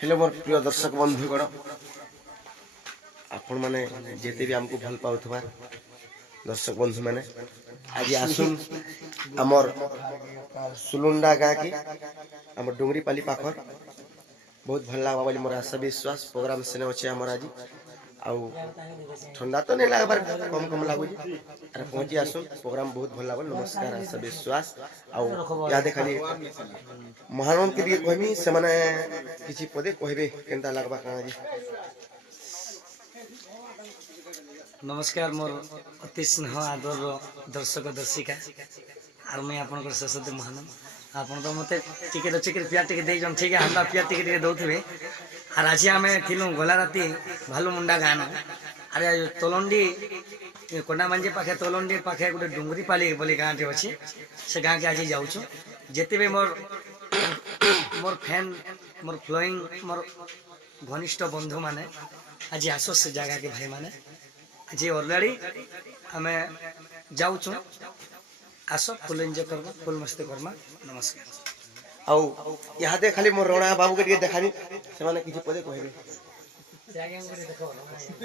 Hello मोर प्रिय दर्शक बंधुगण आपण माने जेते भी हमको भल पाउथबार दर्शक बंधु माने आज आसुन हमर सुलुंडा गाँ की हमर डुंगरी पाली पाखर बहुत भल लागबा बोली मोर आशा विश्वास प्रोग्राम सेने अछि हमर आज आउ ठंडा तो नहीं लागबार कम कम लागु अरे पहुंची आसुन प्रोग्राम बहुत भल लागल नमस्कार आशा विश्वास आउ या खाली महानंद के लिए कहमी से माने किछि पदे कहबे केनता लागबा काना जी। नमस्कार मोर अति स्नेह आदर दर्शक दर्शिका आर मैं आपन सरस्वती महानंद आपन तो मते टिके चिके प्यार टिके दे जन ठीक है हमरा प्यार टिके दउथबे आर आज आमे थिलु गला राती भालू मुंडा गान अरे तोलंडी कोंडा मंजे पाखे तोलंडी पाखे गोटे डुंगरी पाली बोली गाँटे अच्छे से गाँ के आज जाऊँ जिते भी मोर मोर फैन मोर फ्लोइंग मोर घनिष्ठ बंधु माने आज आसो से जगह के भाई माने आज ऑलरेडी हमें जाऊँ आसो फुल एंजॉय करबा फुल मस्ती करबा। नमस्कार आउ यहाँ दे खाली मोर रोणा बाबू के देखानी से माने किछि पदे कहबे।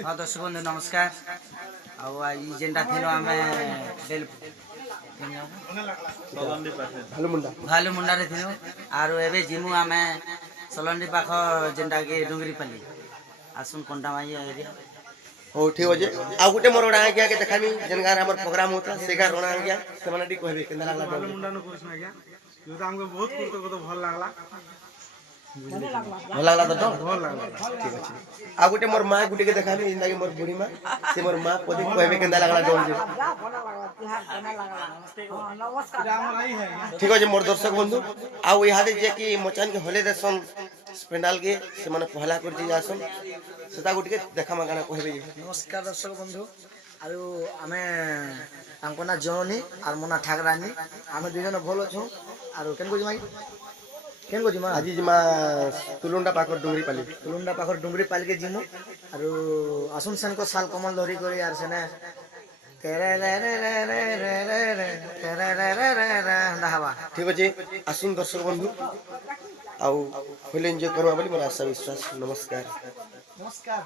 हाँ दर्शक बंधु नमस्कार आज जेनटा थिलो आमे भालू मुंडा रे थिलो आरो एबे जिमु आमे सलंडी पाख जेनटा के डुंगरी पाली आसुन कोंडा माई एरिया हो ठीक अछि आ गुटे मोर रोणा गया के देखानी जनगार हमर प्रोग्राम होता सेगा रोणा गया से माने डी कहबे केनता लागला भालू मुंडा न कोर्स में गया जो तो हमको बहुत कुछ तो भल लागला भल लागला तो भल लागला ठीक अछि आ गुटे मोर मां गुटे के देखानी जिंदा के मोर बुढ़ी मां से मोर मां पदे कहबे केनता लागला डोल जे ठीक अछि मोर दर्शक बंधु आ यहाँ दे जे कि मचान के होले दर्शन पेंडाल के से माने पहला कर जे आसन सेता गुटे के देखा मागाना कहबे। नमस्कार दर्शक बंधु आरो आमे हमको ना जननी आर मोना ठाकरानी आमे दुजन भल अछू आरो केन को जमाई केन को जमा आज जमा तुलुंडा पाखर डुंगरी पाल के जिमु आरो आसुन सन को साल कमल धरी करी आर सेने तेरे रे रे रे रे रे रे रे तेरे रे रे रे रे दाहबा ठीक अछि आसुन दर्शक बंधु आउ फुल एंजॉय करबा बोली मोर आशा विश्वास। नमस्कार नमस्कार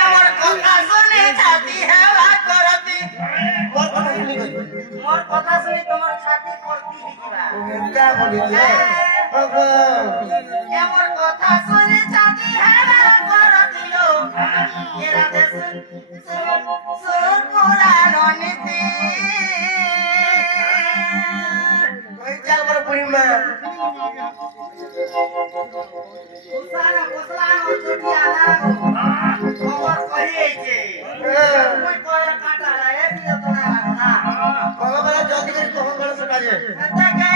एमर কথা শুনে ছাতি হেওয়া করতি মোর কথা শুনে তোমার ছাতি করতি হিবা ओंका बोलिले ओगो एमर কথা শুনে ছাতি হেওয়া করতি লো এরা দেশ সুর পুরানো নীতি কই চাল মোর বুড়ি মা উসারা কোসলানো চুটিয়ালা খবর কইছে মই কয়রা কাটালা এ দিও তোনা লাগা কবে বলে জলদি করে কখন বলে সকালে দেখে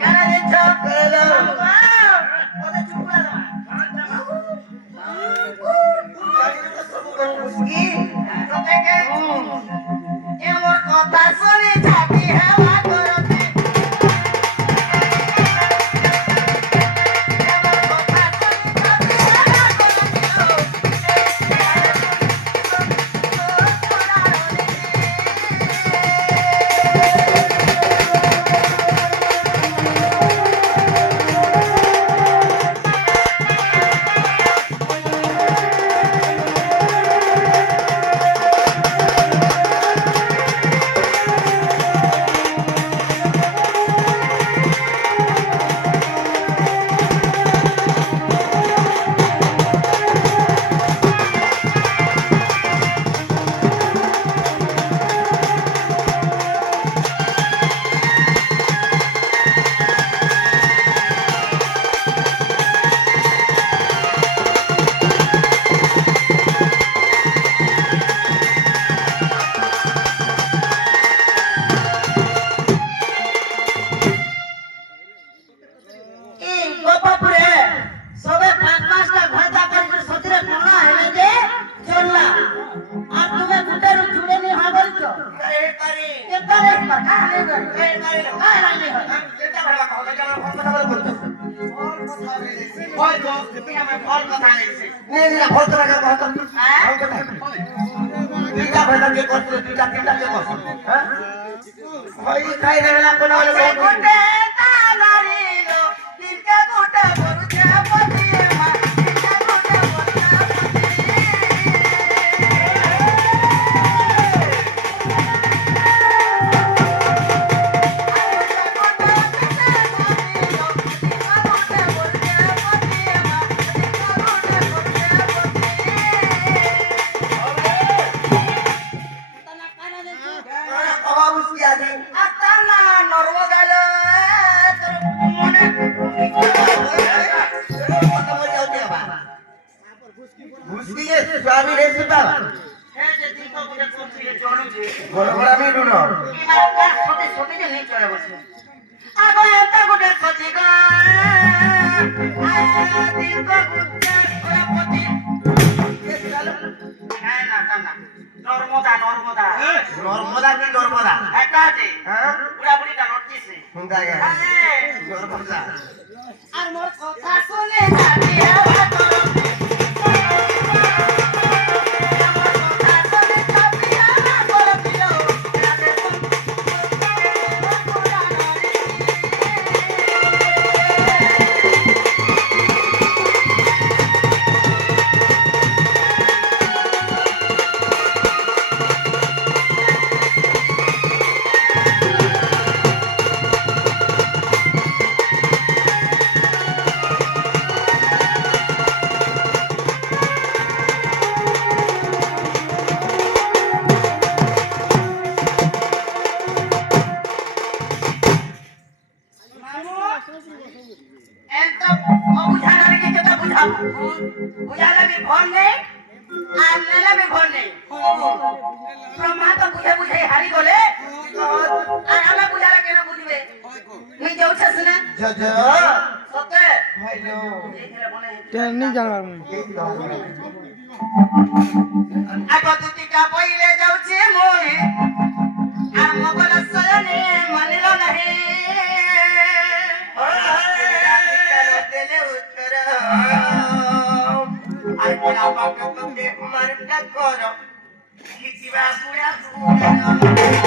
কেন দিচ্ছ করে দাও ওদের চুপ করে দাও কি দেখে এমন কথা শুনে ছাতি হেওয়া করতে গোটে তালারিলো তিনটা গোটা বড় বড় বড় আমি লুন সতে সতে যে নেই চলে বসে আগো এত গুটে সতি গো দিল কো গুটে ওরা পতি না নর্মদা নর্মদা কি নর্মদা একটা আছে হ্যাঁ বুড়া বুড়িটা নড়তিছে হুঙ্গা গে নর্মদা আর মোর কথা শুনে ছাতি হাওয়া করো বুঝালে আমি ভর নেই আর নেলে আমি ভর নেই ব্রহ্মা তো বুঝে বুঝে হারি গলে আর আমি বুঝালে কেন বুঝবে তুই যাচ্ছিস না জজ সত্যি হ্যালো नहीं जानवर আগ দুটিকা পইলে যাଉଛି মই আর মগল সয়নে মানিল নাহি দেলে উত্তর আর কোলা পাক পকে মারটা কর কিবা বুড়া বুড়া